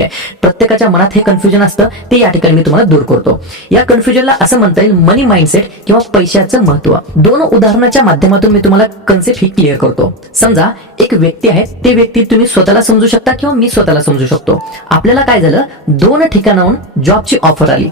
आहे. प्रत्येकाच्या मनात हे कन्फ्युजन असतं, ते या ठिकाणी मी तुम्हाला दूर करतो. या कन्फ्युजनला असं म्हणता येईल मनी माइंडसेट किंवा पैशाचं महत्व. दोन उदाहरणाच्या माध्यमातून मी तुम्हाला कन्सेप्ट ही क्लिअर करतो. समजा एक व्यक्ती आहे, ते व्यक्ती तुम्ही स्वतःला समजू शकता किंवा मी स्वतःला समजू शकतो. आपल्याला काय झालं, दोन ठिकाणाहून जॉबची ऑफर आली.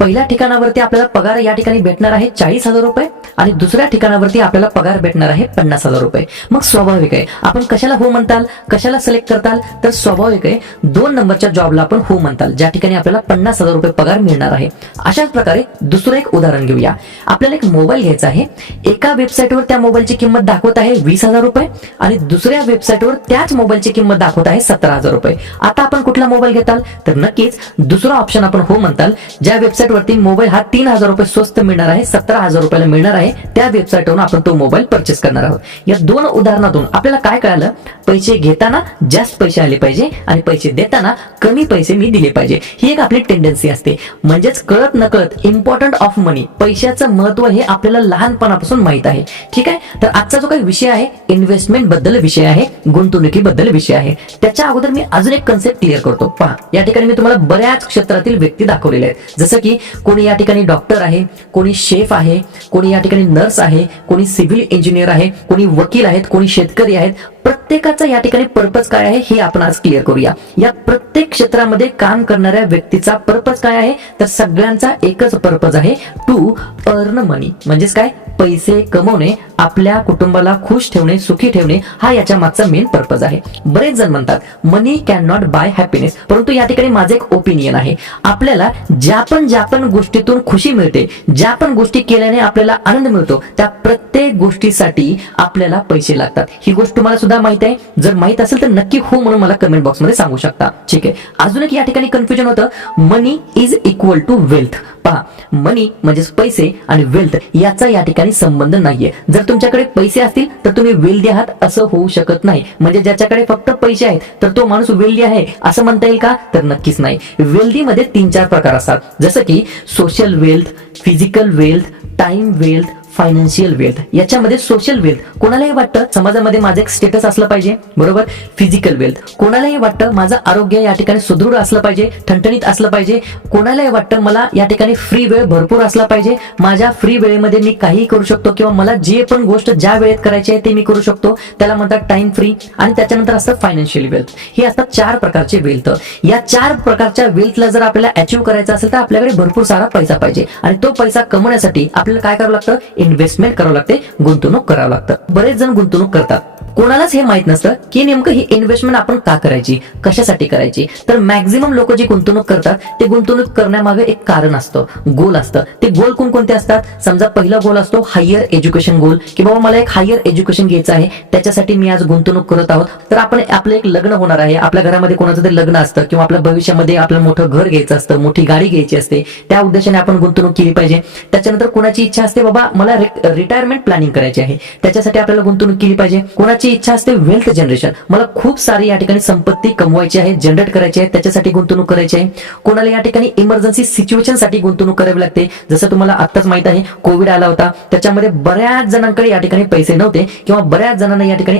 पहिल्या ठिकाणावरती आपल्याला पगार या ठिकाणी भेटणार आहे 40,000 रुपये आणि दुसऱ्या ठिकाणावरती आपल्याला पगार भेटणार आहे 50,000 रुपये. मग स्वाभाविक आहे आपण कशाला हो म्हणताल, कशाला सिलेक्ट करताल, तर स्वाभाविक आहे 2 नंबरच्या जॉबला आपण हो म्हणताल, ज्या ठिकाणी आपल्याला 50,000 रुपये पगार मिळणार आहे. अशाच प्रकारे दुसरं एक उदाहरण घेऊया. आपल्याला एक मोबाईल घ्यायचा आहे. एका वेबसाईटवर त्या मोबाईलची किंमत दाखवत आहे 20,000 रुपये आणि दुसऱ्या वेबसाईटवर त्याच मोबाईलची किंमत दाखवत आहे 17,000 रुपये. आता आपण कुठला मोबाईल घेताल, तर नक्कीच दुसरा ऑप्शन आपण हो म्हणताल. ज्या वेबसाईटवरती मोबाईल हा 3,000 रुपये स्वस्त मिळणार आहे, 17,000 रुपयाला मिळणार आहे, त्या वेबसाईटवरून आपण तो मोबाईल परचेस करणार आहोत. या दोन उदाहरणातून आपल्याला काय कळालं, पैसे घेताना जास्त पैसे आले पाहिजे आणि पैसे देताना कमी पैसे मी दिले पाहिजे. ही एक आपली टेंडन्सी असते. म्हणजेच कळत नकळत इम्पॉर्टंट ऑफ मनी, पैशाचं महत्व हे आपल्याला लहानपणापासून माहित आहे. ठीक आहे, तर आजचा जो काही विषय आहे इन्व्हेस्टमेंट बद्दल विषय आहे, गुंतवणुकीबद्दल विषय आहे. त्याच्या अगोदर मी अजून एक कन्सेप्ट क्लिअर करतो. पहा, या ठिकाणी मी तुम्हाला बऱ्याच क्षेत्रातील व्यक्ती दाखवलेले आहेत. जसं की कोणी या ठिकाणी डॉक्टर आहे, कोणी शेफ आहे, कोणी या ठिकाणी नर्स आहे, कोणी सिव्हिल इंजिनियर आहे, कोणी वकील आहेत, कोणी शेतकरी आहेत. प्रत्येकाचा या ठिकाणी पर्पज काय आहे हे आपण आज क्लिअर करूया. या प्रत्येक क्षेत्रामध्ये काम करणाऱ्या व्यक्तीचा पर्पज काय आहे, तर सगळ्यांचा एकच पर्पज आहे, टू अर्न मनी. म्हणजेच काय, पैसे कमवणे, आपल्या कुटुंबाला खुश ठेवणे, सुखी ठेवणे, हा याच्या मागचा मेन पर्पज आहे. बरेच जण म्हणतात मनी कॅन नॉट बाय हॅपीनेस, परंतु या ठिकाणी माझं एक ओपिनियन आहे. आपल्याला ज्या पण गोष्टीतून खुशी मिळते, ज्या पण गोष्टी केल्याने आपल्याला आनंद मिळतो, त्या प्रत्येक गोष्टीसाठी आपल्याला पैसे लागतात. ही गोष्ट तुम्हाला सुद्धा माहित आहे. जर माहित असेल तर नक्की हो म्हणून मला कमेंट बॉक्स मध्ये सांगू शकता. ठीक आहे, अजून एक या ठिकाणी कन्फ्युजन होतं, मनी इज इक्वल टू वेल्थ. पहा, मनी म्हणजे पैसे आणि वेल्थ याचा या ठिकाणी संबंध नाहीये. जर तुमच्याकडे पैसे असतील तर तुम्ही वेल्दी आहात असं होऊ शकत नाही. म्हणजे ज्याच्याकडे फक्त पैसे आहेत तर तो माणूस वेल्दी आहे असं म्हणता येईल का, तर नक्कीच नाही. वेल्दी मध्ये 3-4 प्रकार असतात, जसं की social wealth, physical wealth, time wealth, financial wealth. याच्यामध्ये सोशल वेल्थ कोणालाही वाटतं समाजामध्ये माझं एक स्टेटस असलं पाहिजे, बरोबर. फिजिकल वेल्थ कोणालाही वाटतं माझं आरोग्य या ठिकाणी सुदृढ असलं पाहिजे, ठणठणीत असलं पाहिजे. कोणालाही वाटतं मला या ठिकाणी फ्री वेळ भरपूर असला पाहिजे, माझ्या फ्री वेळेमध्ये मी काही करू शकतो किंवा मला जे पण गोष्ट ज्या वेळेत करायची आहे ते मी करू शकतो, त्याला म्हणतात टाइम फ्री. आणि त्याच्यानंतर असतं फायनान्शियल वेल्थ. हे असतात 4 प्रकारचे वेल्थ. या 4 प्रकारच्या वेल्थला जर आपल्याला अचीव्ह करायचं असेल तर आपल्याकडे भरपूर सारा पैसा पाहिजे आणि तो पैसा कमवण्यासाठी आपल्याला काय करावं लागतं, इन्व्हेस्टमेंट करावं लागते, गुंतवणूक करावं लागतं. बरेच जण गुंतवणूक करतात, कोणालाच हे माहित नसतं की नेमकं ही इन्व्हेस्टमेंट आपण का करायची, कशासाठी करायची. तर मॅक्झिमम लोक जी गुंतवणूक करतात ते गुंतवणूक करण्यामागे एक कारण असतं, गोल असतं. ते गोल कोणकोणते असतात, समजा पहिला गोल असतो हायर एज्युकेशन गोल, की बाबा मला एक हायर एज्युकेशन घ्यायचं आहे, त्याच्यासाठी मी आज गुंतवणूक करत आहोत. तर आपण आपलं एक लग्न होणार आहे, आपल्या घरामध्ये कोणाचं तरी लग्न असतं किंवा आपल्या भविष्यामध्ये आपलं मोठं घर घ्यायचं असतं, मोठी गाडी घ्यायची असते, त्या उद्देशाने आपण गुंतवणूक केली पाहिजे. त्याच्यानंतर कोणाची इच्छा असते बाबा मला रिटायरमेंट प्लॅनिंग करायची आहे, त्याच्यासाठी आपल्याला गुंतवणूक केली पाहिजे. कोणाची इच्छा असते वेल्थ जनरेशन, मला खूप सारी या ठिकाणी संपत्ती कमवायची आहे, जनरेट करायची आहे, त्याच्यासाठी गुंतवणूक करायची आहे. कोणाला या ठिकाणी इमर्जन्सी सिच्युएशन साठी गुंतवणूक करावी लागते. जसं तुम्हाला आत्ताच माहित आहे कोविड आला होता, त्याच्यामध्ये बऱ्याच जणांकडे या ठिकाणी पैसे नव्हते किंवा बऱ्याच जणांना या ठिकाणी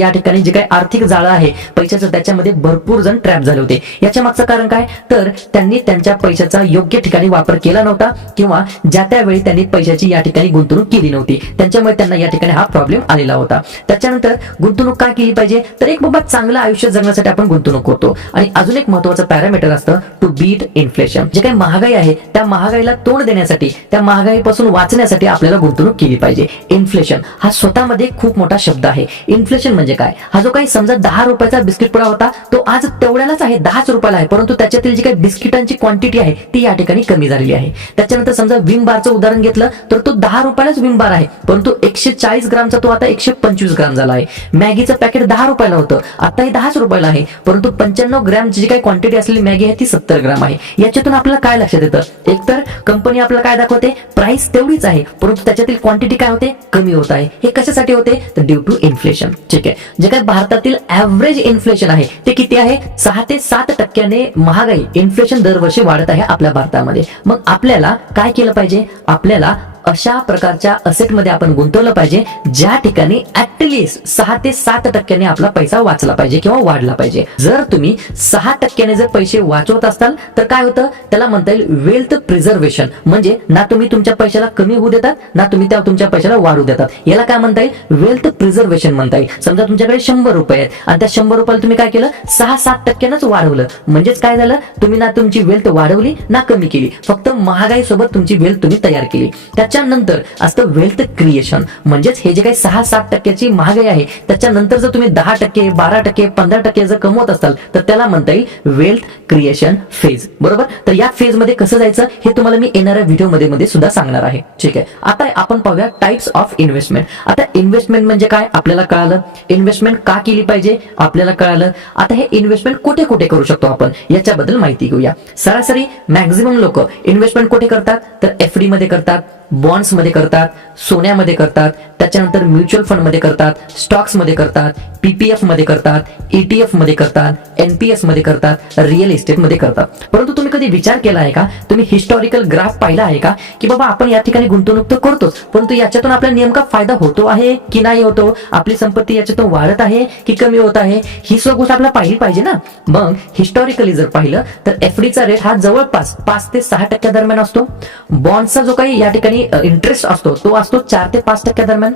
या ठिकाणी जे काही आर्थिक जाळं आहे पैशाचं, त्याच्यामध्ये भरपूर जण ट्रॅप झाले होते. याच्या मागचं कारण काय, तर त्यांनी त्यांच्या पैशाचा योग्य ठिकाणी वापर केला नव्हता किंवा ज्या त्यावेळी त्यांनी पैशाची या ठिकाणी गुंतवणूक केली नव्हती, त्यांच्यामुळे त्यांना या ठिकाणी हा प्रॉब्लेम आलेला होता. त्याच्यानंतर गुंतवणूक काय केली पाहिजे, तर एक बाबा चांगलं आयुष्य जगण्यासाठी आपण गुंतवणूक करतो. आणि अजून एक महत्त्वाचं पॅरामीटर असतं, टू बीट इन्फ्लेशन. जे काही महागाई आहे त्या महागाईला तोंड देण्यासाठी, त्या महागाईपासून वाचण्यासाठी आपल्याला गुंतवणूक केली पाहिजे. इन्फ्लेशन हा स्वतःमध्ये खूप मोठा शब्द आहे. इन्फ्लेशन म्हणजे काय, हा जो काही समजा 10 रुपयाचा बिस्किट पुडा होता तो आज तेवढ्यालाच आहे, 10च रुपयाला आहे, परंतु त्याच्यातील जी काही बिस्किटांची क्वांटिटी आहे ती या ठिकाणी कमी झालेली आहे. त्याच्यानंतर समजा विम बारचं उदाहरण घेतलं तर तो 10 रुपयालाच विम बार आहे, परंतु 140 ग्रामचा तो आता 125 ग्राम झाला आहे. मॅगीचं पॅकेट 10 रुपयाला होतं, आता हे 10च रुपयाला आहे, परंतु 95 ग्रॅम जी काही क्वांटिटी असलेली मॅगी आहे ती 70 ग्राम आहे. याच्यातून आपल्याला काय लक्षात येतं, एकतर कंपनी आपल्याला काय दाखवते, प्राइस तेवढीच आहे परंतु त्याच्यातील क्वांटिटी काय होते, कमी होत आहे. हे कशासाठी होते, तर ड्यू टू इन्फ्लेशन. ठीक आहे, जे काही भारतातील ऍव्हरेज इन्फ्लेशन आहे ते किती आहे, 6 ते 7% महागाई इन्फ्लेशन दरवर्षी वाढत आहे आपल्या भारतामध्ये. मग आपल्याला काय केलं पाहिजे, आपल्याला अशा प्रकारच्या असेटमध्ये आपण गुंतवलं पाहिजे ज्या ठिकाणी ऍटलिस्ट 6 ते 7% आपला पैसा वाचला पाहिजे किंवा वाढला पाहिजे. जर तुम्ही 6% जर पैसे वाचवत असाल तर काय होतं, त्याला म्हणता येईल वेल्थ प्रिझर्वेशन. म्हणजे ना तुम्ही तुमच्या पैशाला कमी होऊ देतात ना तुम्ही त्या तुमच्या पैशाला वाढू देतात. याला काय म्हणता येईल, वेल्थ प्रिझर्वेशन म्हणता येईल. समजा तुमच्याकडे 100 रुपये आहेत आणि त्या 100 रुपयाला तुम्ही काय केलं, 6-7% वाढवलं. म्हणजेच काय झालं, तुम्ही ना तुमची वेल्थ वाढवली ना कमी केली, फक्त महागाई सोबत तुमची वेल्थ तुम्ही तयार केली. त्याच्यानंतर असतं वेल्थ क्रिएशन. म्हणजेच हे जे काही 6-7% महागाई आहे त्याच्यानंतर जर तुम्ही 10%, 12%, 15% जर कमवत असाल तर त्याला म्हणता येईल वेल्थ क्रिएशन फेज. बरोबर. तर या फेज मध्ये कसं जायचं हे तुम्हाला मी येणाऱ्या व्हिडिओ मध्ये सुद्धा सांगणार आहे. ठीक आहे. आता आपण पाहूया टाइप्स ऑफ इन्व्हेस्टमेंट. आता इन्व्हेस्टमेंट म्हणजे काय आपल्याला कळालं, इन्व्हेस्टमेंट का केली पाहिजे आपल्याला कळालं. आता हे इन्व्हेस्टमेंट कुठे कुठे करू शकतो आपण याच्याबद्दल माहिती घेऊया. सरासरी मॅक्झिमम लोक इन्व्हेस्टमेंट कुठे करतात तर एफडी मध्ये करतात, बॉन्ड्स मध्ये करतात, सोन्यामध्ये करतात, त्याच्यानंतर म्युच्युअल फंड मध्ये करतात, स्टॉक्स मध्ये करतात, पीपीएफ मध्ये करतात, ईटीएफ मध्ये करतात, एनपीएस मध्ये करतात, रिअल इस्टेट मध्ये करतात. परंतु तुम्ही कधी विचार केला आहे का, तुम्ही हिस्टॉरिकल ग्राफ पाहिला आहे का, की बाबा आपण या ठिकाणी गुंतवणूक तर करतोच परंतु याच्यातून आपल्याला नेमका फायदा होतो आहे की नाही होतो, आपली संपत्ती याच्यातून वाढत आहे की कमी होत आहे, ही सगळी गोष्ट आपल्याला पाहिली पाहिजे ना. मग हिस्टॉरिकली जर पाहिलं तर एफडीचा रेट हा जवळपास 5 ते 6% दरम्यान असतो. बॉन्डचा जो काही या ठिकाणी इंटरेस्ट असतो तो असतो 4 ते 5% दरम्यान,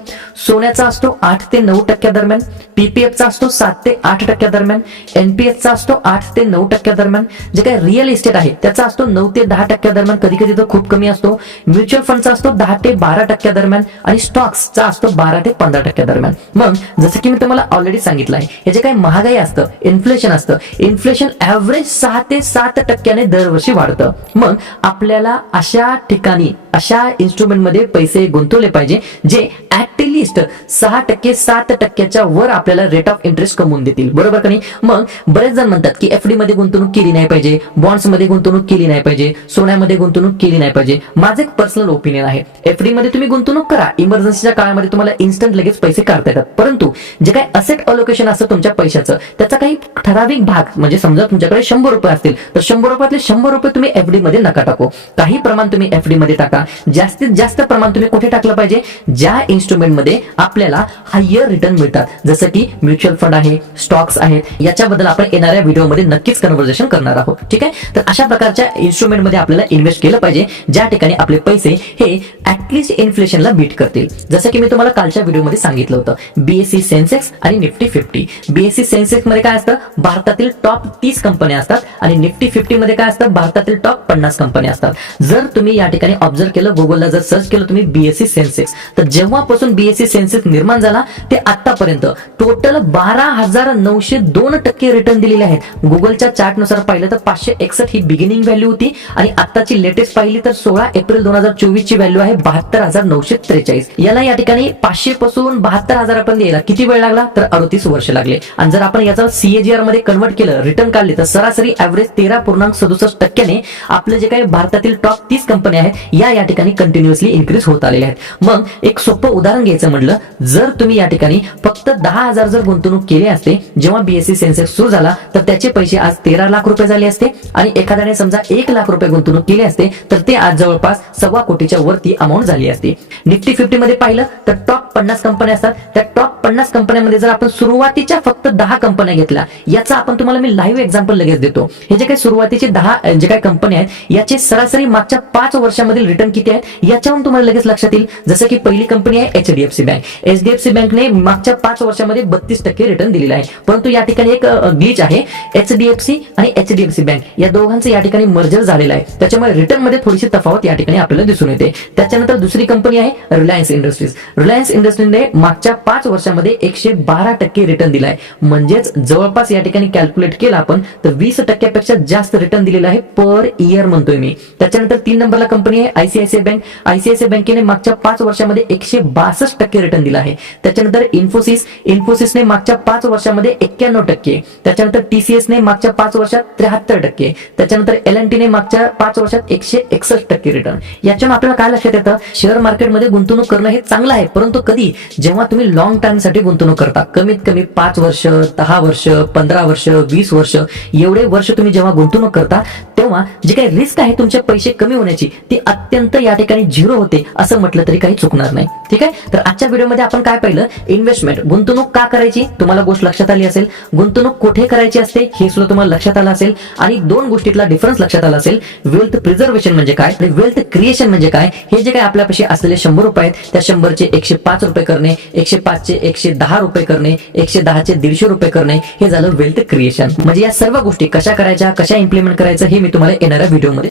सोन्याचा असतो 8 ते 9% दरम्यान, पीपीएफचा असतो 7 ते 8% दरम्यान, एनपीएसचा असतो 8 ते 9% दरम्यान, जे काही रिअल इस्टेट आहे त्याचा असतो 9 ते 10% दरम्यान, कधी कधी तर खूप कमी असतो. म्युच्युअल फंडचा असतो 10 ते 12% दरम्यान आणि स्टॉक्सचा असतो 12 ते 15% दरम्यान. मग जसं की मी तुम्हाला ऑलरेडी सांगितलं आहे, हे जे काही महागाई असतं, इन्फ्लेशन असतं, इन्फ्लेशन ऍव्हरेज 6 ते 7% दरवर्षी वाढतं. मग आपल्याला अशा ठिकाणी अशा इन्स्ट्रुमेंट मध्ये पैसे गुंतवले पाहिजे जे ऍटलिस्ट 6% 7%च्या वर आपल्याला रेट ऑफ इंटरेस्ट कमवून देतील. बरोबर का नाही. मग बरेच जण म्हणतात की एफडी मध्ये गुंतवणूक केली नाही पाहिजे, बॉन्ड्स मध्ये गुंतवणूक केली नाही पाहिजे, सोन्यामध्ये गुंतवणूक केली नाही पाहिजे. माझं एक पर्सनल ओपिनियन आहे, एफडी मध्ये तुम्ही गुंतवणूक करा, इमर्जन्सीच्या काळामध्ये तुम्हाला इन्स्टंट लगेच पैसे काढता येतात. परंतु जे काही असेट अलोकेशन असतं तुमच्या पैशाचं त्याचा काही ठराविक भाग, म्हणजे समजा तुमच्याकडे 100 रुपये असतील तर 100 रुपयातले 100 रुपये तुम्ही एफडी मध्ये नका टाकू, काही प्रमाण तुम्ही एफडी मध्ये टाका. जास्तीत जास्त प्रमाण तुम्ही कुठे टाकलं पाहिजे, ज्या इन्स्ट्रुमेंट मध्ये आपल्याला हायर रिटर्न मिळतात, जसं की म्युच्युअल फंड आहे, स्टॉक्स आहेत. याच्याबद्दल आपण येणाऱ्या व्हिडिओमध्ये नक्कीच कन्व्हर्सेशन करणार आहोत. ठीक आहे. तर अशा प्रकारच्या इन्स्ट्रुमेंट मध्ये आपल्याला इन्व्हेस्ट केलं पाहिजे ज्या ठिकाणी आपले पैसे हे ऍटलिस्ट इन्फ्लेशनला बीट करतील. जसं की मी तुम्हाला कालच्या व्हिडिओमध्ये सांगितलं होतं, बीएससी सेन्सेक्स आणि निफ्टी 50. बीएससी सेन्सेक्स मध्ये काय असतं, भारतातील टॉप 30 कंपन्या असतात आणि निफ्टी 50 मध्ये काय असतं, भारतातील टॉप 50 कंपन्या असतात. जर तुम्ही या ठिकाणी ऑब्झर्व केलं, गुगलला जर सर्च केलं तुम्ही बीएससी सेन्सेक्स, तर जेव्हापासून बीएससी सेन्सेक्स निर्माण झाला ते आतापर्यंत टोटल 12,902% रिटर्न दिलेले आहेत. गुगलच्या चार्ट नुसार पाहिलं तर 561 ही बिगिनिंग व्हॅल्यू होती आणि आताची लेटेस्ट पाहिली तर 16 एप्रिल 2024 ची व्हॅल्यू आहे 72,943. याला या ठिकाणी 500 पासून 72,000 पर्यंत यायला किती वेळ लागला तर 38 वर्ष लागले. आणि जर आपण याचा सीएजीआर मध्ये कन्वर्ट केलं, रिटर्न काढले तर सरासरी ऍव्हरेज 13.67% आपले जे काही भारतातील टॉप 30 कंपन्या आहेत या ठिकाणी कंटिन्युअसली इन्क्रीज होत आलेले आहेत. मग एक सोपं उदाहरण घ्यायचं म्हटलं, जर तुम्ही या ठिकाणी फक्त 10,000 जर गुंतवणूक केली असते जेव्हा बीएससी सेन्सेक्स सुरू झाला तर त्याचे पैसे आज 13 लाख रुपये झाले असते आणि एखाद्याने समजा 1 लाख रुपये गुंतवणूक केली असते तर ते आज जवळपास 1.25 कोटीच्या वरती अमाऊंट झाली असती. निफ्टी 50 मध्ये पाहिलं तर टॉप 50 कंपन्या असतात, त्या टॉप 50 कंपन्यांमध्ये जर आपण सुरुवातीच्या फक्त 10 कंपन्या घेतल्या, याचा आपण तुम्हाला मी लाईव्ह एक्झाम्पल लगेच देतो. हे जे काही सुरुवातीचे 10 जे काही कंपन्या आहेत याचे सरासरी मागच्या 5 वर्षामधील रिटर्न किती आहेत याच्यावरून तुम्हाला लगेच लक्षात येईल. जसं की पहिली कंपनी आहे एचडीएफसी बँक. एचडीएफसी बँकने मागच्या 5 वर्षामध्ये 32% रिटर्न दिलेला आहे. परंतु या ठिकाणी एक ग्लिच आहे, एचडीएफसी आणि एचडीएफसी बँक या दोघांचं या ठिकाणी मर्जर झालेलं आहे, त्याच्यामुळे रिटर्न मध्ये थोडीशी तफावत या ठिकाणी आपल्याला दिसून येते. त्याच्यानंतर दुसरी कंपनी आहे रिलायन्स इंडस्ट्रीज. रिलायन्स इंडस्ट्रीजने मागच्या 5 वर्षामध्ये 112% रिटर्न दिला आहे, म्हणजेच जवळपास या ठिकाणी कॅल्क्युलेट केला आपण तर 20% जास्त रिटर्न दिलेला आहे पर इयर म्हणतोय मी. त्याच्यानंतर 3 नंबरला कंपनी आहे आयसीआयसीआय बँक. आयसीआयसीआय बँकेने मागच्या 5 वर्षामध्ये 162% रिटर्न दिला आहे. त्याच्यानंतर इन्फोसिसने मागच्या 5 वर्षामध्ये 91%. त्याच्यानंतर टीसीएसने मागच्या 5 वर्षात 73%. त्याच्यानंतर एल&टी ने मागच्या 5 वर्षात 161% रिटर्न. याच्यानं आपल्याला काय लक्षात येतं शेअर मार्केटमध्ये गुंतवणूक करणं हे चांगलं आहे, परंतु कधी जेव्हा तुम्ही लॉंग टर्म साठी गुंतवणूक करता, कमीत कमी 5 वर्ष, 10 वर्ष, 15 वर्ष, 20 वर्ष एवढे वर्ष तुम्ही जेव्हा गुंतवणूक करता, तेव्हा जे काही रिस्क आहे तुमचे पैसे कमी होण्याची ती अत्यंत या ठिकाणी झिरो होते असं म्हटलं तरी काही चुकणार नाही. ठीक आहे, तर आजच्या व्हिडिओमध्ये आपण काय पाहिलं, इन्व्हेस्टमेंट गुंतवणूक का करायची तुम्हाला गोष्ट लक्षात आली असेल, गुंतवणूक कुठे करायची असते हे सुद्धा तुम्हाला लक्षात आलं असेल, आणि दोन गोष्टीतला डिफरन्स लक्षात आला असेल. वेल्थ प्रिझर्वेशन म्हणजे काय आणि वेल्थ क्रिएशन म्हणजे काय, हे जे काही आपल्यापाशी असलेले 100 रुपये आहेत त्या 100चे 105 रुपये करणे, 105चे 110 रुपये करणे, 110चे 150 रुपये करणे, हे झालं वेल्थ क्रिएशन. म्हणजे या सर्व गोष्टी कशा करायच्या, कशा इम्प्लिमेंट करायचं हे मी तुम्हाला येणाऱ्या व्हिडिओमध्ये